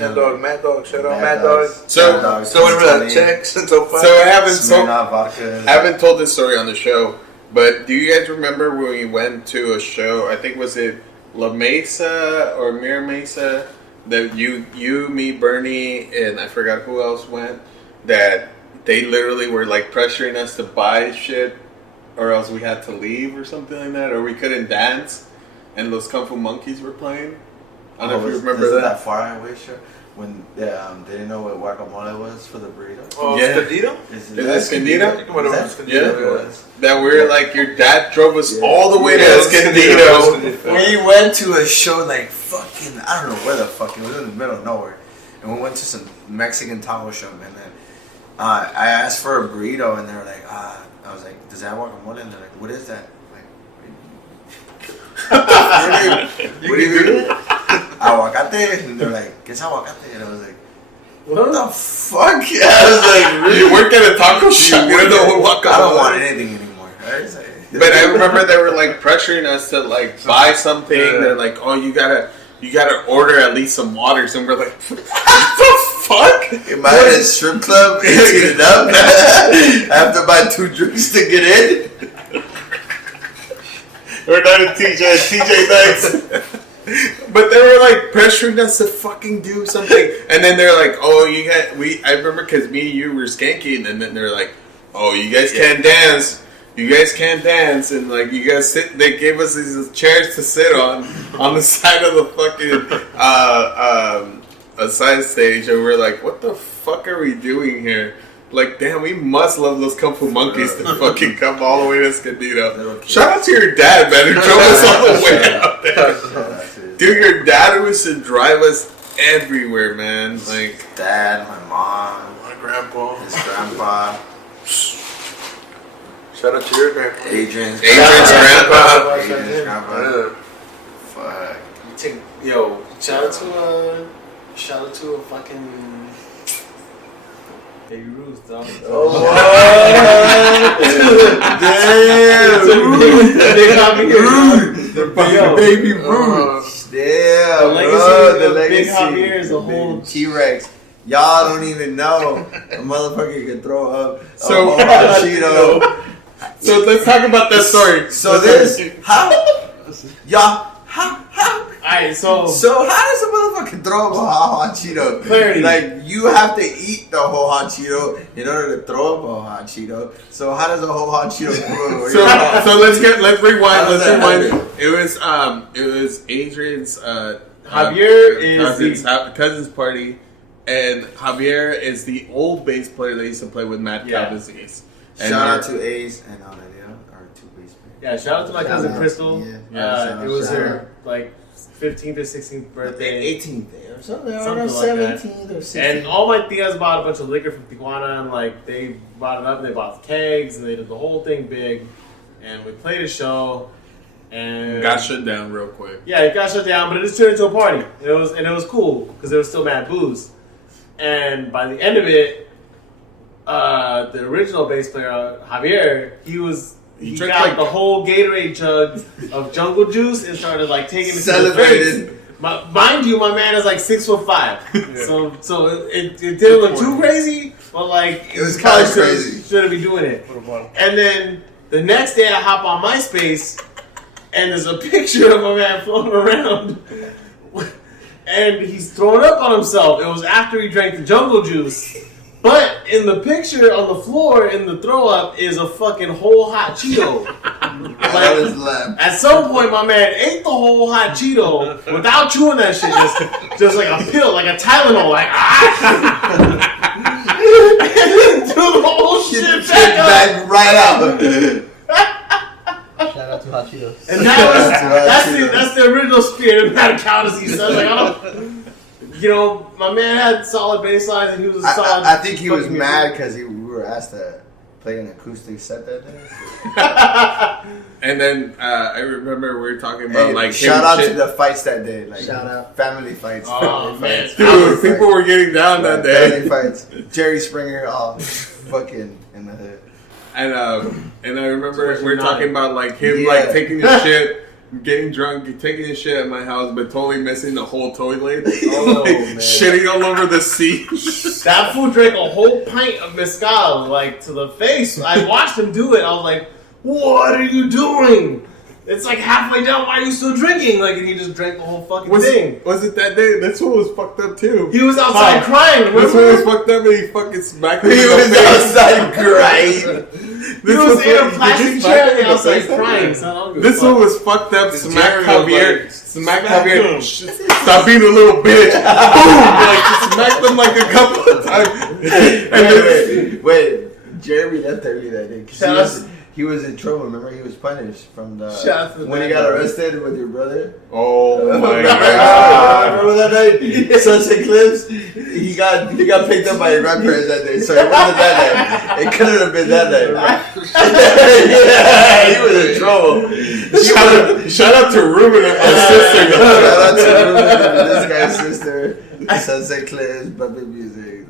Mad Dog, shout out Mad Dog. Dog. So whatever that checks. So I haven't told this story on the show, but do you guys remember when we went to a show? I think was it La Mesa or Mira Mesa? That you, me, Bernie, and I forgot who else went. That they literally were like pressuring us to buy shit, or else we had to leave or something like that, or we couldn't dance, and Los Kung Fu Monkeys were playing. I don't know if you remember that Far Away show when they didn't know what guacamole was for the burrito. Oh, yeah. Escondido? Is that Escondido? Yeah. That we're like, your dad drove us all the way to Escondido. We went to a show like fucking, I don't know where the fuck, it was in the middle of nowhere. And we went to some Mexican taco shop, and then I asked for a burrito, and they were like, I was like, does that have guacamole? And they're like, what is that? What do you mean? Aguacate? And they're like, ¿qué es aguacate? And I was like, what the fuck? Yeah, I was like, really? You work at a taco shop. You don't know what guacamole. I don't want anything anymore. But I remember they were like pressuring us to like buy something. They're like, oh, you gotta order at least some water. So we're like, what the fuck? Am I at a strip club? Eating it up? I have to buy 2 drinks to get in? We're not at TJ Maxx. But they were like pressuring us to fucking do something, and then they're like, "Oh, I remember because me and you were skanking, and then they're like, "Oh, you guys can't dance. You guys can't dance," and like you guys sit. They gave us these chairs to sit on the side of the fucking a side stage, and we're like, "What the fuck are we doing here?" Like, damn, we must love those Kung Fu Monkeys to fucking come all the way to Escondido. Shout out to your dad, man, who drove us all the way out there. Dude, your dad used to drive us everywhere, man. Like, dad, my mom, my grandpa, his grandpa. Shout out to your grandpa. Adrian's grandpa. Adrian's grandpa. Fuck. Shout out to a fucking Baby Ruth, dog. Oh, damn! They got me here. The fucking Baby Ruth. Damn, the legacy of Big Javier is a whole T-Rex. Y'all don't even know a motherfucker can throw up a so Cheeto. So let's talk about that story. So this, how? Y'all, how? Alright, so how does a motherfucker throw up a hot Cheeto? Clarity. Like, you have to eat the whole hot Cheeto in order to throw up a hot Cheeto. So how does a whole hot Cheeto go? So let's rewind. It was Adrian's cousin's party, and Javier is the old bass player that used to play with Mad Cow Disease. Shout out to Ace and Aurelia, our 2 bass players. Yeah, shout out to my cousin Crystal. Yeah, it was her like 15th or 16th birthday. 18th or something like 17th or 16th. And all my tias bought a bunch of liquor from Tijuana, and like they bought it up and they bought the kegs and they did the whole thing big. And we played a show and got shut down real quick. Yeah, it got shut down, but it just turned into a party. It was cool because there was still mad booze. And by the end of it, the original bass player Javier, he got like the whole Gatorade jug of jungle juice and started like taking it celebrated. Mind you, my man is like 6'5", so it didn't look too crazy, but like it was kind of crazy. Shouldn't be doing it. And then the next day, I hop on MySpace, and there's a picture of my man floating around, and he's throwing up on himself. It was after he drank the jungle juice. But in the picture on the floor in the throw up is a fucking whole hot Cheeto. Like, at some point, my man ate the whole hot Cheeto without chewing that shit, just like a pill, like a Tylenol, like and then threw the whole shit back right out. Shout out to Hot Cheetos. And that's the original spirit of Mad Cow Disease. So like, I don't. You know, my man had solid bass lines and he was a solid. I think he was mad because we were asked to play an acoustic set that day. And then I remember we were talking about like shout out to the fights that day, like shout out family fights. Oh man, dude, people were getting down that day. Family fights. Jerry Springer, fucking in the hood. And I remember we were talking about like him like taking his shit. getting drunk, taking a shit at my house, but totally missing the whole toilet. Oh, Like, man. shitting all over the seat. That fool drank a whole pint of mezcal, like, to the face. I watched him do it. I was like, what are you doing? It's like halfway down. Why are you still drinking? Like, and he just drank the whole fucking thing. Was it that day? This one was fucked up too. He was outside crying. This one was Remember? fucked up and he fucking smacked me He in the was face. outside crying. He was in a plastic Did you chair smack him in and the outside face? crying. So I don't give a This fuck. one was fucked up. Smack Jerry was Javier. like, Smack smack Javier. him. Stop being a little bitch. Boom! Like just smacked him like a couple of times. And Wait, Jeremy left early that day. 'Cause Shout out- he was in trouble. Remember, he was punished from the Shout out to when he that got guy. arrested with your brother. oh my God. god! Remember that night? Sunset Cliffs. He got picked up by your grandparents that day. So it wasn't that night. It couldn't have been that night. Yeah, he was in trouble. Shout out to Ruben and my sister. Shout out to Ruben and this guy's sister. Sunset Cliffs, Bumpy Music.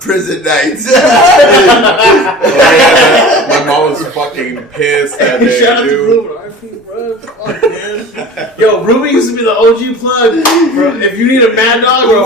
Prison nights. Oh, yeah, my mom was fucking pissed that day, Shout out to dude. Ruben. I feel bro. Fuck, man. Yo, Ruben used to be the OG plug. For if you need a Mad Dog or a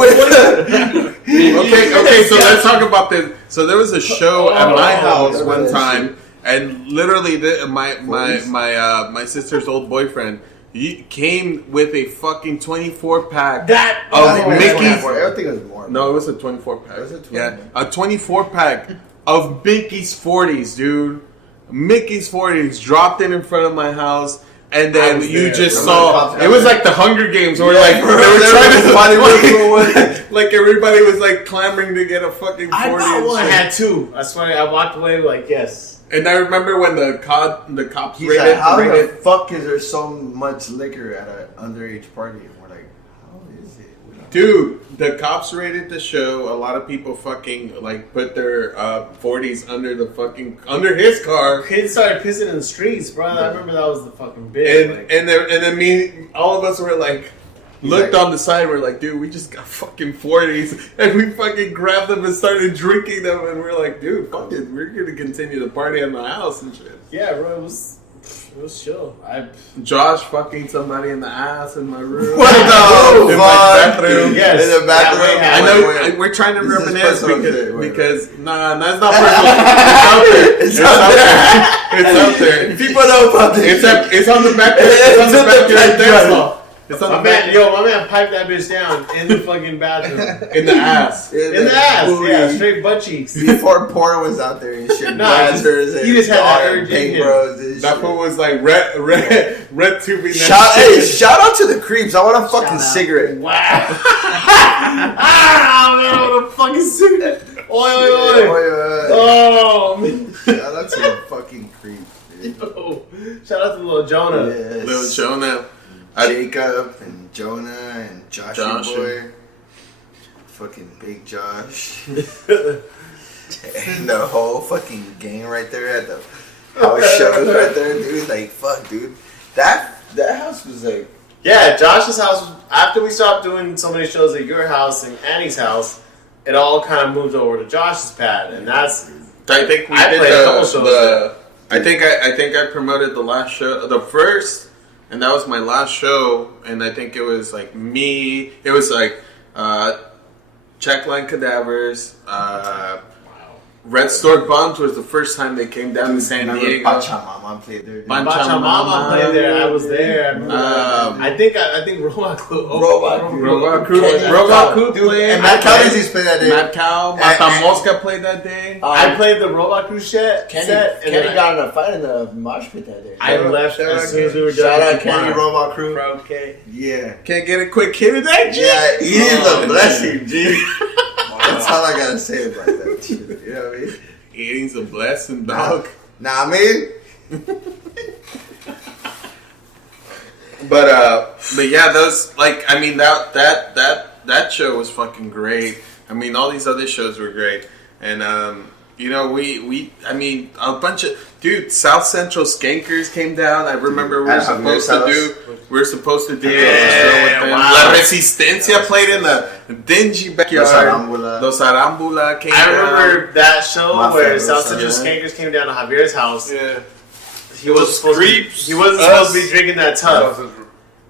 Okay, so let's talk about this. So there was a show at my house remember one that time, and literally my sister's old boyfriend, he came with a fucking 24-pack That of Mickey. I don't think it was more. No, it was a 24-pack. Was it 24? Yeah, a 24-pack of Mickey's 40s, dude. Mickey's 40s dropped it in front of my house. And then was you there. just Remember saw the cops it was like the Hunger Games where like they were There trying was to body work like everybody was like clamoring to get a fucking 40 I bought and one. I shit. had two. I swear, I walked away like yes. And I remember when the cops He's like, how the raided fuck is there so much liquor at an underage party? And we're like, how is it? We don't- dude, the cops raided the show. A lot of people fucking like put their 40s under his car. Kids started pissing in the streets, bro. I remember that was the fucking big. And then me, all of us were like, looked like- on the side. We're like, dude, we just got fucking 40s, and we fucking grabbed them and started drinking them. And we're like, dude, fuck it, we're gonna continue the party at my house and shit. Yeah, bro, it was chill. Josh fucking somebody in the ass in my room. What the In my fuck? bathroom. Yes, In the that bathroom. way I happened. know we're trying to This is reminisce personal shit, wait. because that's not personal. It's out there. It's out there. People know about this. It's on the back. It's on the back of your dance. It's on My the man, back. my man piped that bitch down in the fucking bathroom. In the ass. In the ass, yeah, straight butt cheeks. Before porn was out there and shit. Nah, Blasters and he just had that dog and urge in Pink him. Bros and That shit. fool was like red tubing. Shout out to the creeps. I want a fucking Shout out. cigarette. Wow. Ah, man, I want to fucking see that. Oi, oi, oi. Oh, man. Shout out to the fucking creeps, dude. Yo, shout out to little Jonah. Yes. Little Jonah. Jacob and Jonah and Josh boy. Fucking Big Josh. And the whole fucking gang right there at the house shows right there, dude. Like, fuck, dude. That house was like... Yeah, Josh's house, after we stopped doing so many shows at your house and Annie's house, it all kind of moved over to Josh's pad. And that's... I think we I did played a couple shows I think I promoted the last show, the first, and that was my last show. And I think it was like me. It was like Checkline Cadavers. Red Stork Bombs was the first time they came down to San Diego. Pachamama played there, dude. Pachamama played there. I was there. I remember I think Robot Crew. Robot Crew Dude, played. and Matt Callie's played that day. Mad Cow. Mata Mosca played that day. I played the Robot Crew set. Kenny and then got in a fight in the mosh pit that day. I left as soon as we were done. Shout out with the Kenny choir. Robot Crew. Okay. Yeah. Can't get a quick hit of that, G. Yeah, he is Oh, a blessing, G. That's all I gotta say about that shit. You know what I mean? Eating's a blessing, dog. Nah, I mean, But yeah, those like I mean that show was fucking great. I mean all these other shows were great, and you know we I mean a bunch of South Central Skankers came down. I remember we were supposed to do a show with them. wow. La Resistencia played in the dingy backyard. Los Arambula came I down. remember that show My where favorite South show, Central yeah. Skankers came down to Javier's house. Yeah. He was supposed Creeps. he wasn't supposed to be drinking that tough.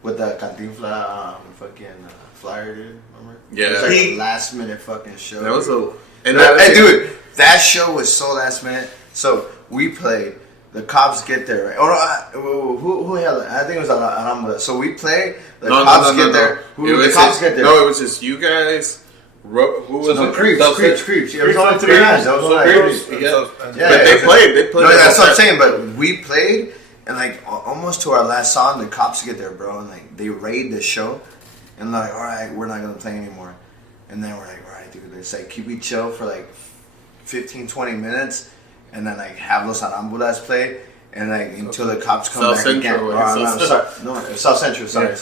With the Cantinflas fucking flyer, dude. Remember? Yeah. It was like a last minute fucking show. That was a. And Hey, dude, that show was so last minute. So we played. The cops get there, right? Oh no, who held it? I think it was Arambula. So we play. The cops get there. The cops get there. No, it was just you guys. Who was So it? Creeps. Yeah, it was only 3 guys. That was like Creeps. yeah. Yeah, but they played. No, that's what I'm saying. But we played, and like almost to our last song, the cops get there, bro, and like they raid the show, and like, all right, we're not gonna play anymore. And then we're like, all right, dude, it's like, keep we chill for like 15, 20 minutes, and then like have Los Arambulas play, and like until the cops come South back Central, again. South Central. Sorry.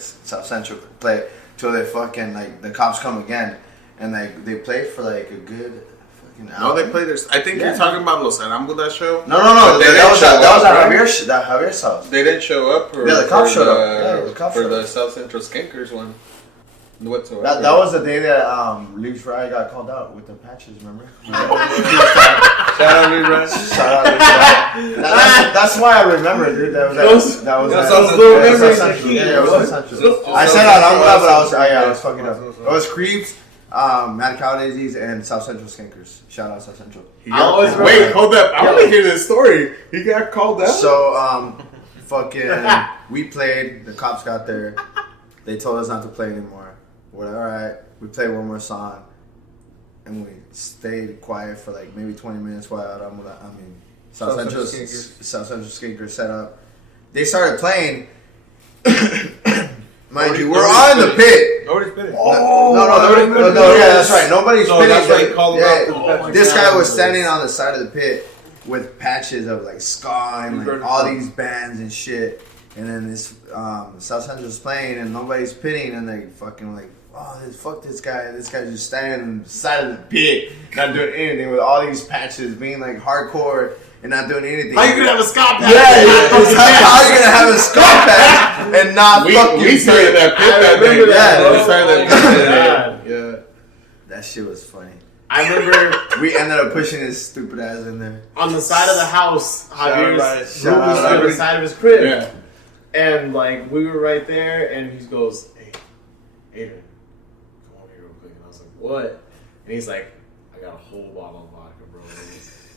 South Central play till they fucking like the cops come again, and like they play for like a good fucking hour. No, they played their. I think you're talking about Los Arambulas show. No. That was at Javier's house. They didn't show up. Yeah, the cops showed up. Yeah, the cops for showed the up. South Central Skankers one. Whatsoever. That was the day that Leaves Rye got called out with the patches, remember? Shout out, Lee Ryan. Shout out Leaves Rye. That's why I remember, dude. That was I said Arambula, but I was fucking up. It was Creeps, Mad Cow Daisies, and South Central Skankers. Shout out South Central. Wait, hold up. I want to hear this story. He got called out? So, fucking, we played, the cops got there. They told us not to play anymore. We're like, all right, we played one more song, and we stayed quiet for like maybe 20 minutes while South Central Skankers set up. They started playing. Mind you, we're on the pit. Nobody's bidding. No, yeah, that's right. Nobody's pitting. That's why he called him out. This guy was standing on the side of the pit with patches of like ska and like all these bands and shit. And then this South Central's playing and nobody's pitting, and they fucking like, oh, fuck this guy. This guy's just standing on the side of the pit, not doing anything with all these patches, being like hardcore and not doing anything. How you gonna have a ska patch? Yeah, how are you gonna have a ska patch and not fucking we started that pit that day. We started that pit that day. Yeah. That shit was funny. I remember we ended up pushing his stupid ass in there. On the side of the house, Javier's room was out. on the side of his crib. Yeah. And like we were right there, and he goes, "Hey, Adrian, come over here real quick." And I was like, "What?" And he's like, "I got a whole bottle of vodka, bro."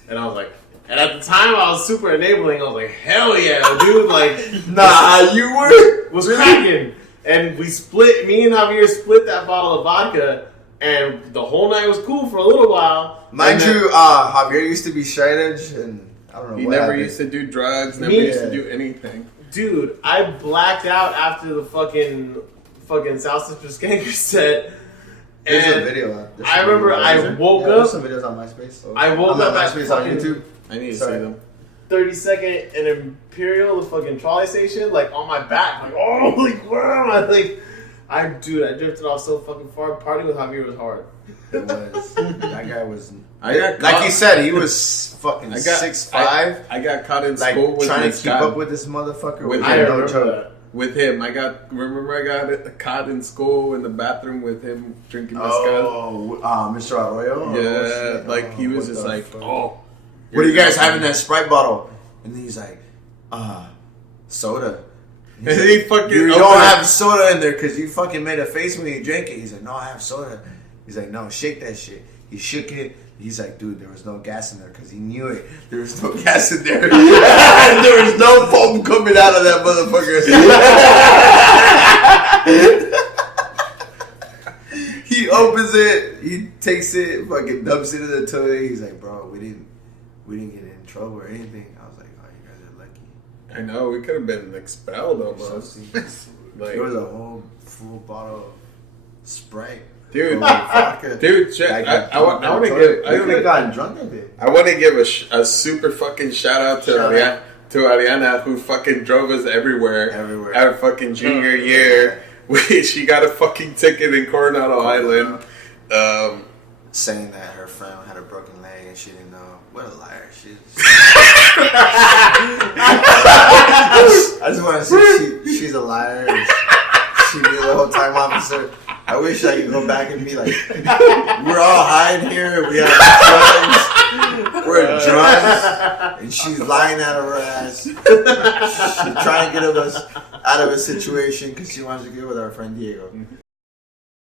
And I was like, and at the time I was super enabling. I was like, "Hell yeah, dude!" Like, nah, you were was cracking. And we split. Me and Javier split that bottle of vodka, and the whole night was cool for a little while. Mind you, Javier used to be straight edge, and I don't know. He what never happened. used to do drugs. Never used to do anything. Dude, I blacked out after the fucking South Central Skanker set. There's And a video. I remember I woke There's up. some videos on MySpace. I woke on up at MySpace on fucking YouTube. I need to Sorry. see them. 32nd and Imperial, the fucking trolley station, like on my back. Like, oh, like, where am I? Like, I drifted off so fucking far. Partying with Javier was hard. It was. That guy was. I got Like caught- he said, he was fucking 6'5". I got caught in Like school with trying to this keep guy. up with this motherfucker. With I him. no remember joke. that. With him, I got caught in school in the bathroom with him drinking mezcal. Oh, Mr. Arroyo. Yeah, like he was What just the like, fuck? oh, What do you guys have in that Sprite bottle? And then he's like, soda. And he fucking You opened don't it. have soda in there because you fucking made a face when you drank it. He's like, no, I have soda. He's like, no, shake that shit. He shook it. He's like, dude, there was no gas in there because he knew it. There was no gas in there. There was no foam coming out of that motherfucker. He opens it. He takes it, fucking dumps it in the toilet. He's like, bro, we didn't get in trouble or anything. I was like, oh, you guys are lucky. I know we could have been expelled almost. Like, There was a whole full bottle of Sprite. dude, Vodka. dude, check. I want to give. You could have gotten drunk that day. I want to give a super fucking shout out to Ariana, who fucking drove us everywhere. Our fucking junior year. She got a fucking ticket in Coronado Island. Saying that her friend had a broken leg and she didn't know. What a liar she is. I just want to say she's a liar. And she knew the whole time, officer. I wish I could go back and be like, we're all hiding here. We have drugs. We're drunk, and she's lying out of her ass. She's trying to get us out of a situation because she wants to get with our friend Diego.